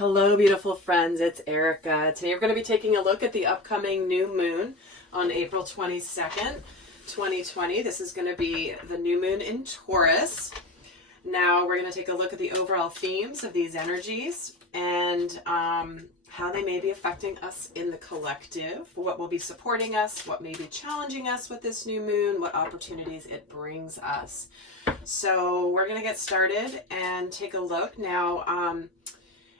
Hello, beautiful friends. It's Erika. Today we're going to be taking a look at the upcoming new moon on April 22nd, 2020. This is going to be the new moon in Taurus. Now we're going to take a look at the overall themes of these energies and how they may be affecting us in the collective, what will be supporting us, what may be challenging us with this new moon, what opportunities it brings us. So we're going to get started and take a look. Now,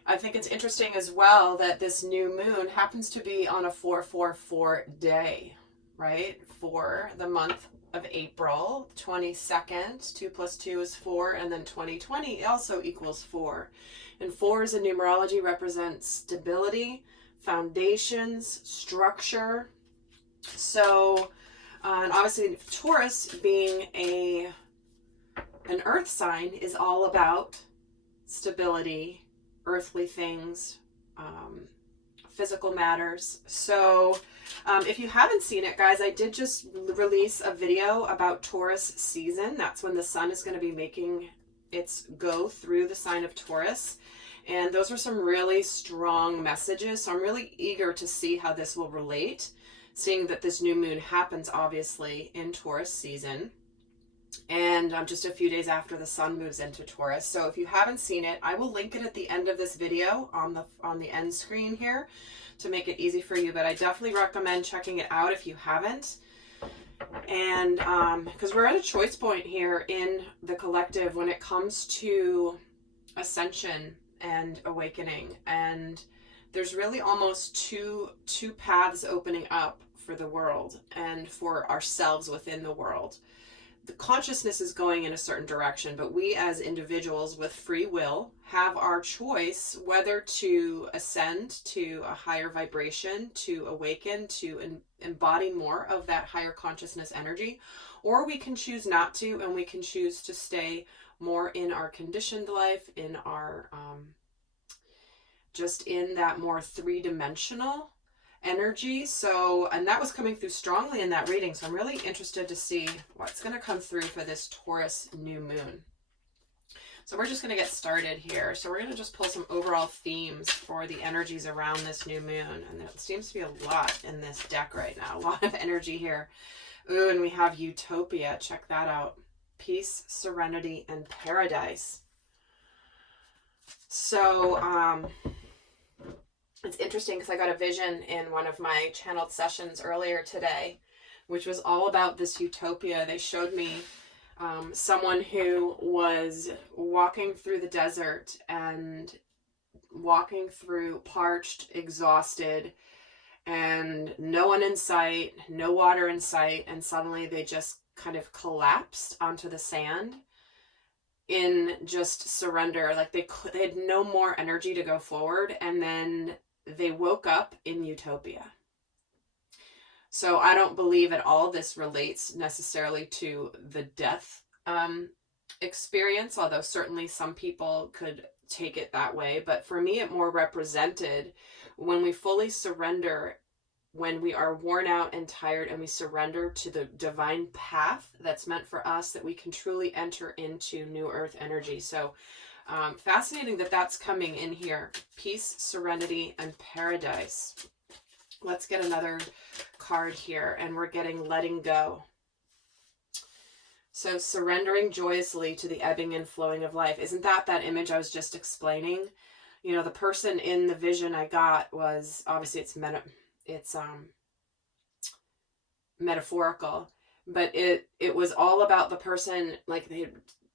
I think it's interesting as well that this new moon happens to be on a 444 day, right? For the month of April 22nd, 2 plus 2 is 4, and then 2020 also equals 4. And 4s in numerology represents stability, foundations, structure. So, and obviously Taurus being an earth sign is all about stability, earthly things, physical matters. So if you haven't seen it, guys, I did just release a video about Taurus season. That's when the sun is going to be making its go through the sign of Taurus. And those are some really strong messages. So I'm really eager to see how this will relate, seeing that this new moon happens obviously in Taurus season. And just a few days after the sun moves into Taurus. So if you haven't seen it, I will link it at the end of this video on the end screen here to make it easy for you. But I definitely recommend checking it out if you haven't. And because we're at a choice point here in the collective when it comes to ascension and awakening. And there's really almost two paths opening up for the world and for ourselves within the world. The consciousness is going in a certain direction, but we as individuals with free will have our choice whether to ascend to a higher vibration, to awaken, to embody more of that higher consciousness energy, or we can choose not to, and we can choose to stay more in our conditioned life, in our just in that more three-dimensional energy. So, and that was coming through strongly in that reading. So I'm really interested to see what's going to come through for this Taurus new moon. So we're just going to get started here. So we're going to just pull some overall themes for the energies around this new moon. And there seems to be a lot in this deck right now. A lot of energy here. Ooh, and we have Utopia. Check that out. Peace, serenity, and paradise. So, it's interesting because I got a vision in one of my channeled sessions earlier today, which was all about this utopia. They showed me someone who was walking through the desert and walking through parched, exhausted, and no one in sight, no water in sight, and suddenly they just kind of collapsed onto the sand in just surrender. Like they had no more energy to go forward, and then they woke up in utopia. So I don't believe at all this relates necessarily to the death experience, although certainly some people could take it that way. But for me, it more represented when we fully surrender, when we are worn out and tired, and we surrender to the divine path that's meant for us, that we can truly enter into new earth energy. So fascinating that that's coming in here. Peace, serenity, and paradise. Let's get another card here, and we're getting letting go. So surrendering joyously to the ebbing and flowing of life. Isn't that image I was just explaining? You know, the person in the vision I got was, obviously it's metaphorical, but it was all about the person, like they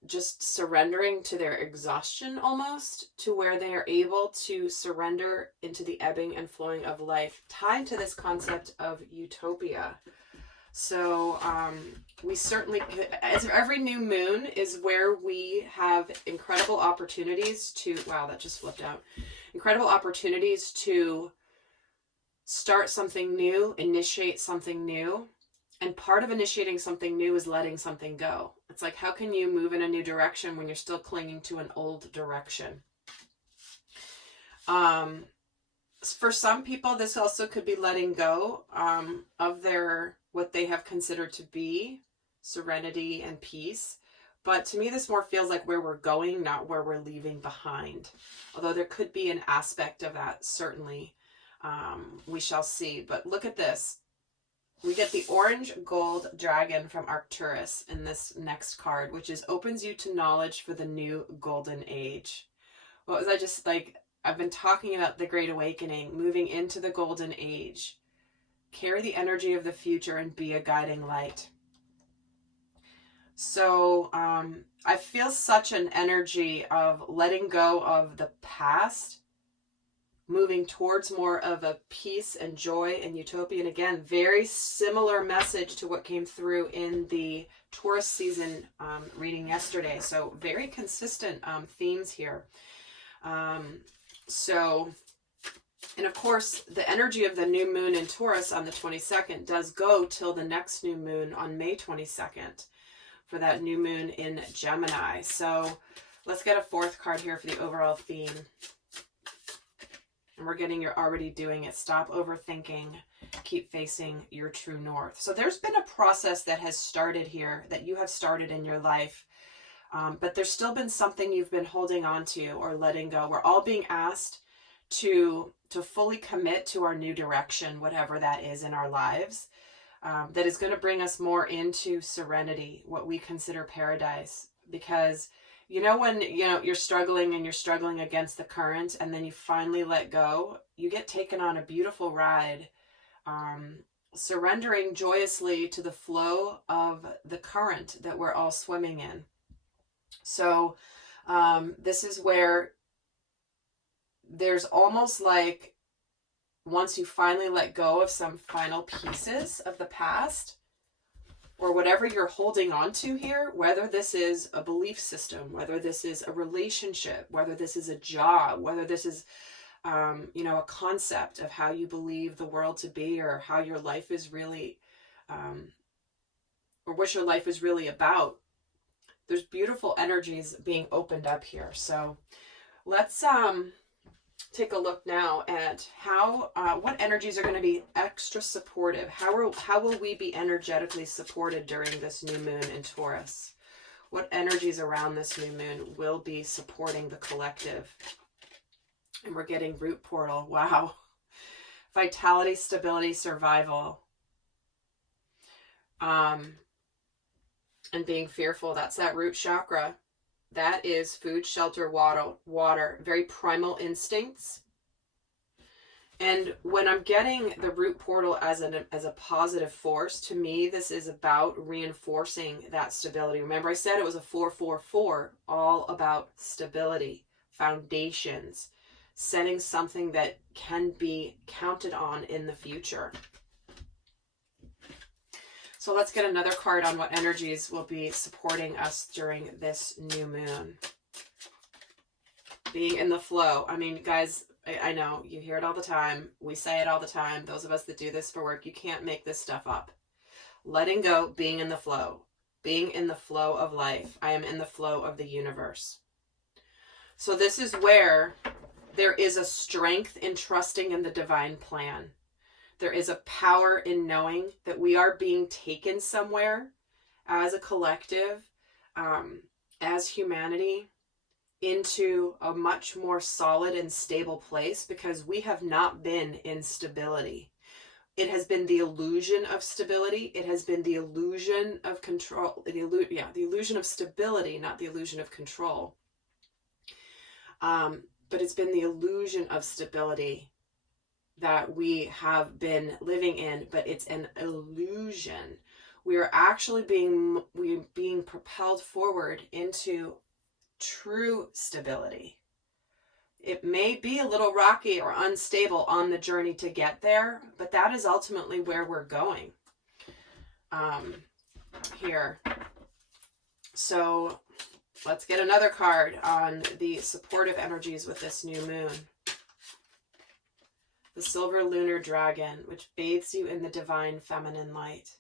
just surrendering to their exhaustion almost, to where they are able to surrender into the ebbing and flowing of life, tied to this concept of utopia. So we certainly, as every new moon is where we have incredible opportunities to, wow, that just flipped out, incredible opportunities to start something new, initiate something new. And part of initiating something new is letting something go. It's like, how can you move in a new direction when you're still clinging to an old direction? For some people, this also could be letting go of what they have considered to be serenity and peace, But to me, this more feels like where we're going, not where we're leaving behind. Although there could be an aspect of that, certainly. We shall see. But look at this. We get the orange gold dragon from Arcturus in this next card, which is opens you to knowledge for the new golden age. What was I just like? I've been talking about the Great Awakening, moving into the golden age. Carry the energy of the future and be a guiding light. So I feel such an energy of letting go of the past, moving towards more of a peace and joy and utopia. And again, very similar message to what came through in the Taurus season reading yesterday. So very consistent themes here. And of course, the energy of the new moon in Taurus on the 22nd does go till the next new moon on May 22nd for that new moon in Gemini. So let's get a fourth card here for the overall theme. And we're getting you're already doing it. Stop overthinking. Keep facing your true north. So there's been a process that has started here, that you have started in your life. But there's still been something you've been holding on to or letting go. We're all being asked to fully commit to our new direction, whatever that is in our lives, that is going to bring us more into serenity, what we consider paradise. Because when you're struggling and you're struggling against the current, and then you finally let go, you get taken on a beautiful ride, surrendering joyously to the flow of the current that we're all swimming in. So this is where there's almost like, once you finally let go of some final pieces of the past, or whatever you're holding on to here, whether this is a belief system, whether this is a relationship, whether this is a job, whether this is, a concept of how you believe the world to be, or how your life is really, or what your life is really about. There's beautiful energies being opened up here. So let's take a look now at how what energies are going to be extra supportive. How will we be energetically supported during this new moon in Taurus? What energies around this new moon will be supporting the collective? And we're getting root portal. Wow. Vitality, stability, survival. And being fearful. That's that root chakra. That is food, shelter, water, very primal instincts. And when I'm getting the root portal as a positive force, to me, this is about reinforcing that stability. Remember, I said it was a 4-4-4, all about stability, foundations, setting something that can be counted on in the future. So let's get another card on what energies will be supporting us during this new moon. Being in the flow. I mean, guys, I know you hear it all the time. We say it all the time. Those of us that do this for work, you can't make this stuff up. Letting go, being in the flow. Being in the flow of life. I am in the flow of the universe. So this is where there is a strength in trusting in the divine plan. There is a power in knowing that we are being taken somewhere as a collective, as humanity, into a much more solid and stable place, because we have not been in stability. It has been the illusion of stability. It has been the illusion of control. The illusion of stability, not the illusion of control. But it's been the illusion of stability that we have been living in, but it's an illusion. We are actually being propelled forward into true stability. It may be a little rocky or unstable on the journey to get there, but that is ultimately where we're going here. So let's get another card on the supportive energies with this new moon. The silver lunar dragon, which bathes you in the divine feminine light.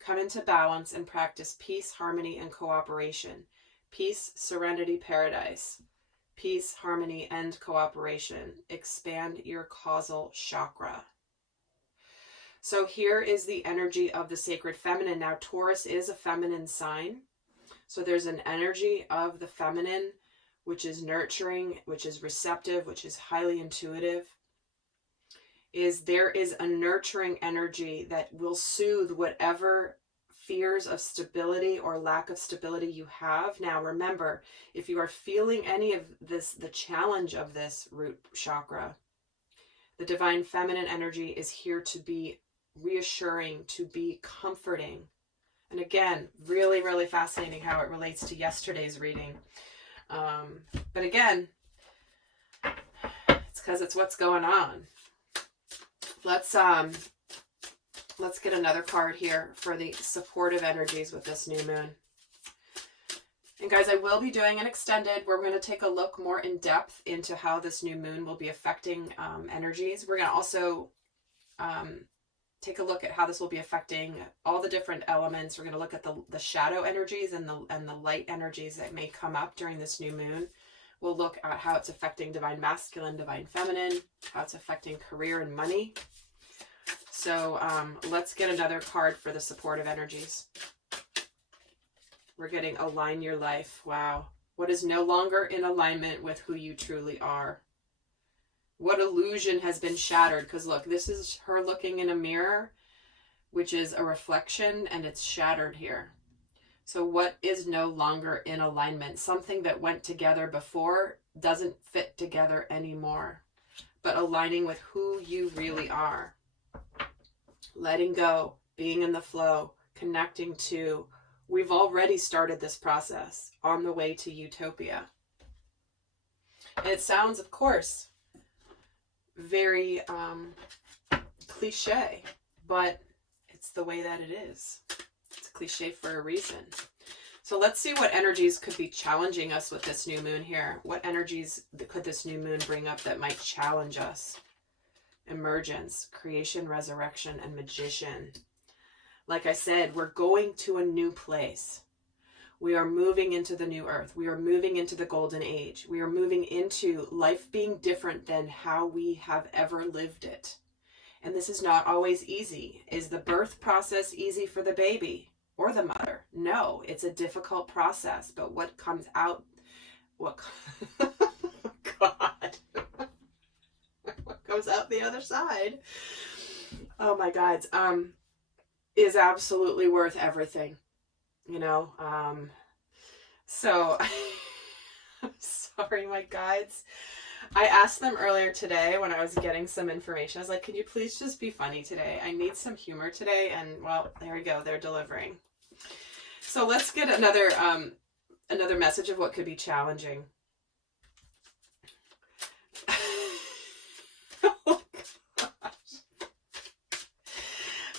Come into balance and practice peace, harmony, and cooperation. Peace, serenity, paradise. Peace, harmony, and cooperation. Expand your causal chakra. So here is the energy of the sacred feminine. Now, Taurus is a feminine sign. So there's an energy of the feminine, which is nurturing, which is receptive, which is highly intuitive. There is a nurturing energy that will soothe whatever fears of stability or lack of stability you have. Now remember, if you are feeling any of this, the challenge of this root chakra, the divine feminine energy is here to be reassuring, to be comforting. And again, really, really fascinating how it relates to yesterday's reading. But again, it's because it's what's going on. Let's get another card here for the supportive energies with this new moon. And guys, I will be doing an extended. We're going to take a look more in depth into how this new moon will be affecting energies. We're going to also take a look at how this will be affecting all the different elements. We're going to look at the shadow energies and the light energies that may come up during this new moon. We'll look at how it's affecting divine masculine, divine feminine, how it's affecting career and money. So let's get another card for the supportive energies. We're getting align your life. Wow. What is no longer in alignment with who you truly are? What illusion has been shattered? Because look, this is her looking in a mirror, which is a reflection, and it's shattered here. So what is no longer in alignment? Something that went together before doesn't fit together anymore. But aligning with who you really are. Letting go, being in the flow, connecting to. We've already started this process on the way to utopia. And it sounds, of course, very cliche, but it's the way that it is. It's a cliche for a reason. So let's see what energies could be challenging us with this new moon here. What energies could this new moon bring up that might challenge us? Emergence, creation, resurrection, and magician. Like I said, we're going to a new place. We are moving into the new earth. We are moving into the golden age. We are moving into life being different than how we have ever lived it. And this is not always easy. Is the birth process easy for the baby or the mother? No, it's a difficult process. But what comes out, God, what comes out the other side? Oh my God. Is absolutely worth everything, you know. So I'm sorry, my guides. I asked them earlier today when I was getting some information. I was like, can you please just be funny today? I need some humor today. And well, there we go. They're delivering. So let's get another message of what could be challenging.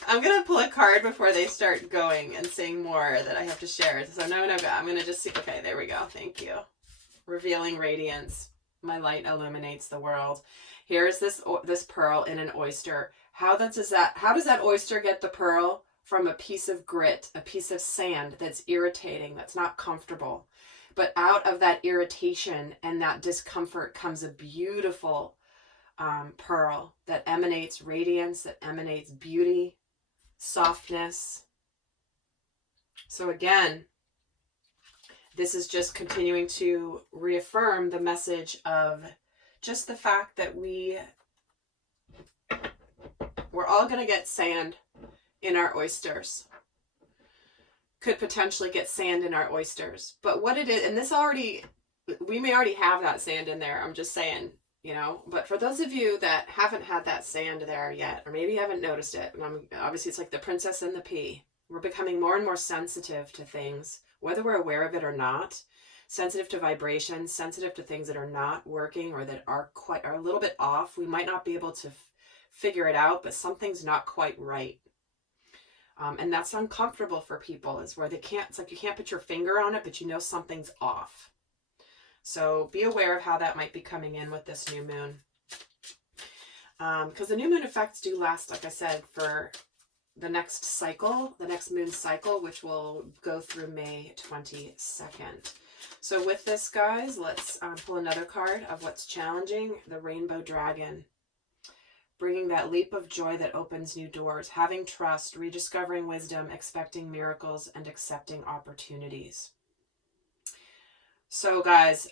I'm going to pull a card before they start going and saying more that I have to share. So no, I'm going to just see. Okay, there we go. Thank you. Revealing radiance. My light illuminates the world. Here's this pearl in an oyster. How does that oyster get the pearl? From a piece of grit, a piece of sand that's irritating, that's not comfortable. But out of that irritation and that discomfort comes a beautiful pearl that emanates radiance, that emanates beauty, softness. So again, this is just continuing to reaffirm the message of just the fact that we're all going to get sand in our oysters. Could potentially get sand in our oysters. But what it is, and this we may already have that sand in there. I'm just saying, you know, but for those of you that haven't had that sand there yet, or maybe haven't noticed it, and obviously it's like the princess and the pea. We're becoming more and more sensitive to things, whether we're aware of it or not. Sensitive to vibrations, sensitive to things that are not working or that are a little bit off. We might not be able to figure it out, but something's not quite right. And that's uncomfortable for people, is where it's like you can't put your finger on it, but you know something's off. So be aware of how that might be coming in with this new moon. Because the new moon effects do last, like I said, for the next cycle, the next moon cycle, which will go through May 22nd. So with this, guys, let's pull another card of what's challenging, the Rainbow Dragon. Bringing that leap of joy that opens new doors, having trust, rediscovering wisdom, expecting miracles, and accepting opportunities. So guys,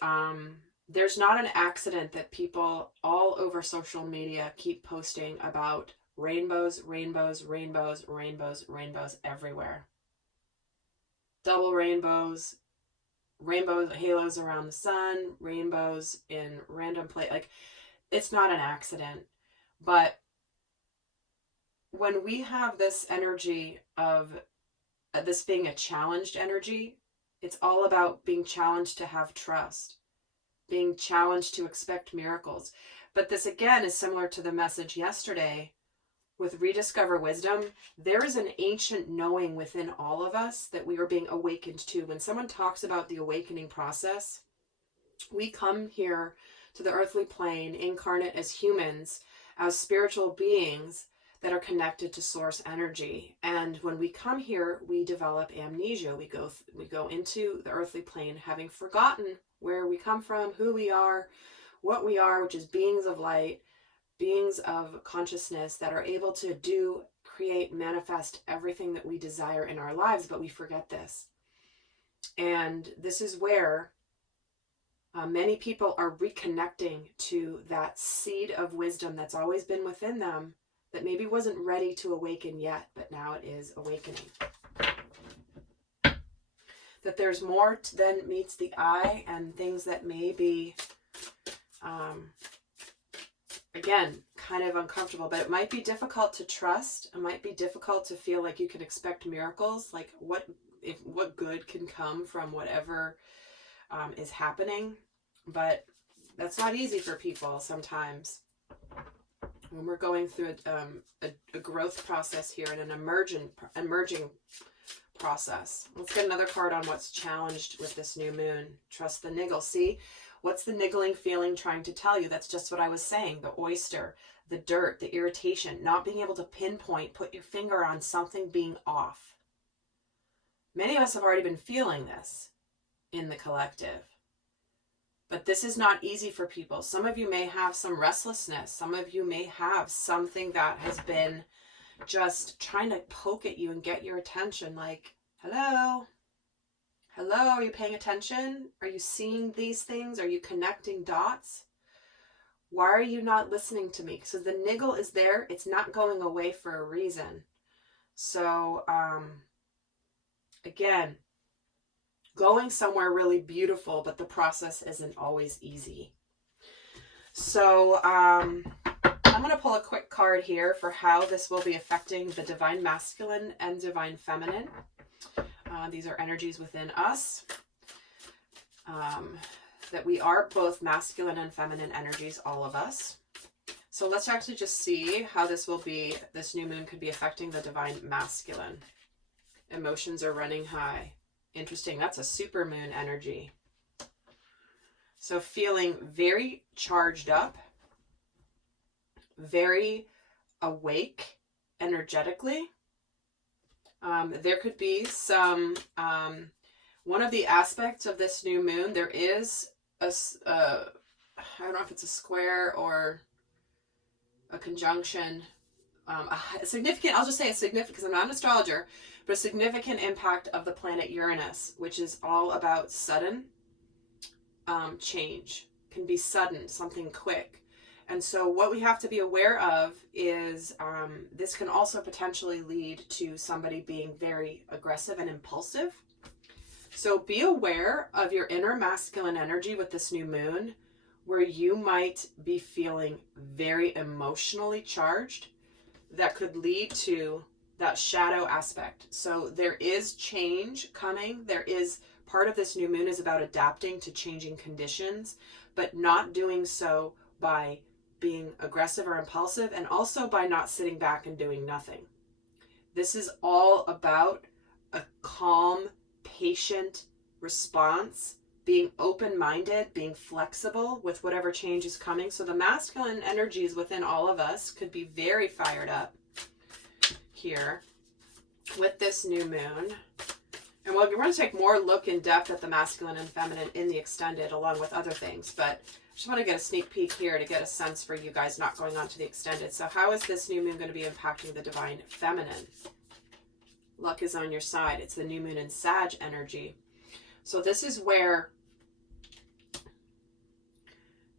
there's not an accident that people all over social media keep posting about rainbows, rainbows, rainbows, rainbows, rainbows everywhere. Double rainbows, rainbow halos around the sun, rainbows in random place. Like, it's not an accident. But when we have this energy of this being a challenged energy, it's all about being challenged to have trust, being challenged to expect miracles. But this again is similar to the message yesterday with rediscover wisdom. There is an ancient knowing within all of us that we are being awakened to. When someone talks about the awakening process, we come here to the earthly plane incarnate as humans, as spiritual beings that are connected to source energy. And when we come here, we develop amnesia. We go into the earthly plane having forgotten where we come from, who we are, what we are, which is beings of light, beings of consciousness that are able to do, create, manifest everything that we desire in our lives, but we forget this. And this is where many people are reconnecting to that seed of wisdom that's always been within them, that maybe wasn't ready to awaken yet, but now it is awakening. That there's more than meets the eye, and things that may be, again, kind of uncomfortable, but it might be difficult to trust. It might be difficult to feel like you can expect miracles. Like, what good can come from whatever is happening? But that's not easy for people sometimes. When we're going through a growth process here and an emerging process. Let's get another card on what's challenged with this new moon. Trust the niggle. See, what's the niggling feeling trying to tell you? That's just what I was saying. The oyster, the dirt, the irritation, not being able to pinpoint, put your finger on something being off. Many of us have already been feeling this in the collective. But this is not easy for people. Some of you may have some restlessness. Some of you may have something that has been just trying to poke at you and get your attention. Like, hello? Hello, are you paying attention? Are you seeing these things? Are you connecting dots? Why are you not listening to me? So the niggle is there. It's not going away for a reason. So, again, going somewhere really beautiful, but the process isn't always easy. So I'm going to pull a quick card here for how this will be affecting the divine masculine and divine feminine. These are energies within us. That we are both masculine and feminine energies, all of us. So let's actually just see how this new moon could be affecting the divine masculine. Emotions are running high. Interesting. That's a super moon energy. So feeling very charged up, very awake energetically. There could be some, one of the aspects of this new moon, there is I don't know if it's a square or a conjunction, a significant, I'll just say a significant, because I'm not an astrologer, but a significant impact of the planet Uranus, which is all about sudden change. Can be sudden, something quick. And so what we have to be aware of is this can also potentially lead to somebody being very aggressive and impulsive. So be aware of your inner masculine energy with this new moon, where you might be feeling very emotionally charged. That could lead to that shadow aspect. So there is change coming. There is part of this new moon is about adapting to changing conditions, but not doing so by being aggressive or impulsive, and also by not sitting back and doing nothing. This is all about a calm, patient response, being open-minded, being flexible with whatever change is coming. So the masculine energies within all of us could be very fired up here with this new moon. And we're going to take more look in depth at the masculine and feminine in the extended, along with other things. But I just want to get a sneak peek here to get a sense for you guys not going on to the extended. So how is this new moon going to be impacting the divine feminine? Luck is on your side. It's the new moon in Sag energy. So this is where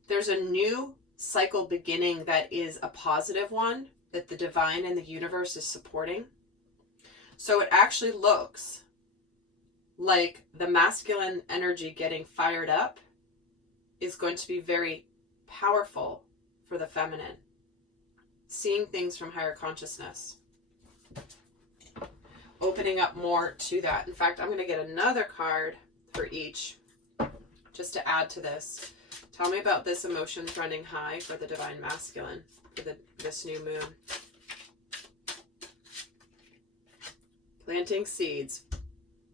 there's a new cycle beginning that is a positive one that the divine and the universe is supporting. So it actually looks like the masculine energy getting fired up is going to be very powerful for the feminine. Seeing things from higher consciousness. Opening up more to that. In fact, I'm going to get another card for each just to add to this. Tell me about this emotions running high for the divine masculine for this new moon. Planting seeds.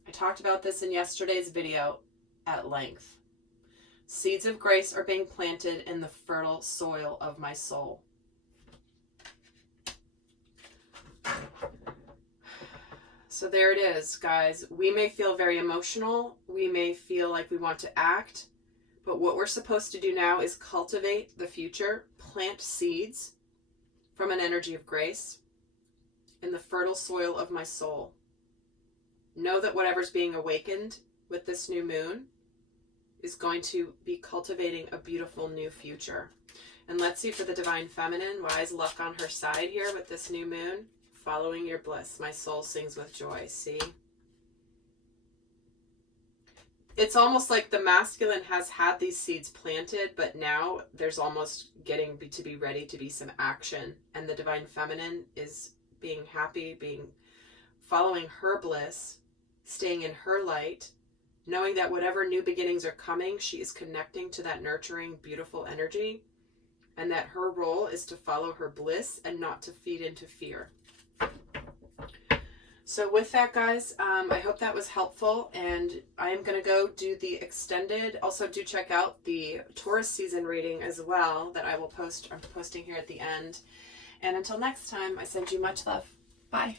I talked about this in yesterday's video at length. Seeds of grace are being planted in the fertile soil of my soul. So there it is, guys. We may feel very emotional. We may feel like we want to act. But what we're supposed to do now is cultivate the future, plant seeds from an energy of grace in the fertile soil of my soul. Know that whatever's being awakened with this new moon is going to be cultivating a beautiful new future. And let's see for the divine feminine, wise luck on her side here with this new moon. Following your bliss, my soul sings with joy. See? It's almost like the masculine has had these seeds planted, but now there's almost getting to be ready to be some action. And the divine feminine is being happy, following her bliss, staying in her light, knowing that whatever new beginnings are coming, she is connecting to that nurturing, beautiful energy, and that her role is to follow her bliss and not to feed into fear. So with that, guys, I hope that was helpful, and I am going to go do the extended. Also, do check out the Taurus season reading as well that I will post. I'm posting here at the end. And until next time, I send you much love. Bye.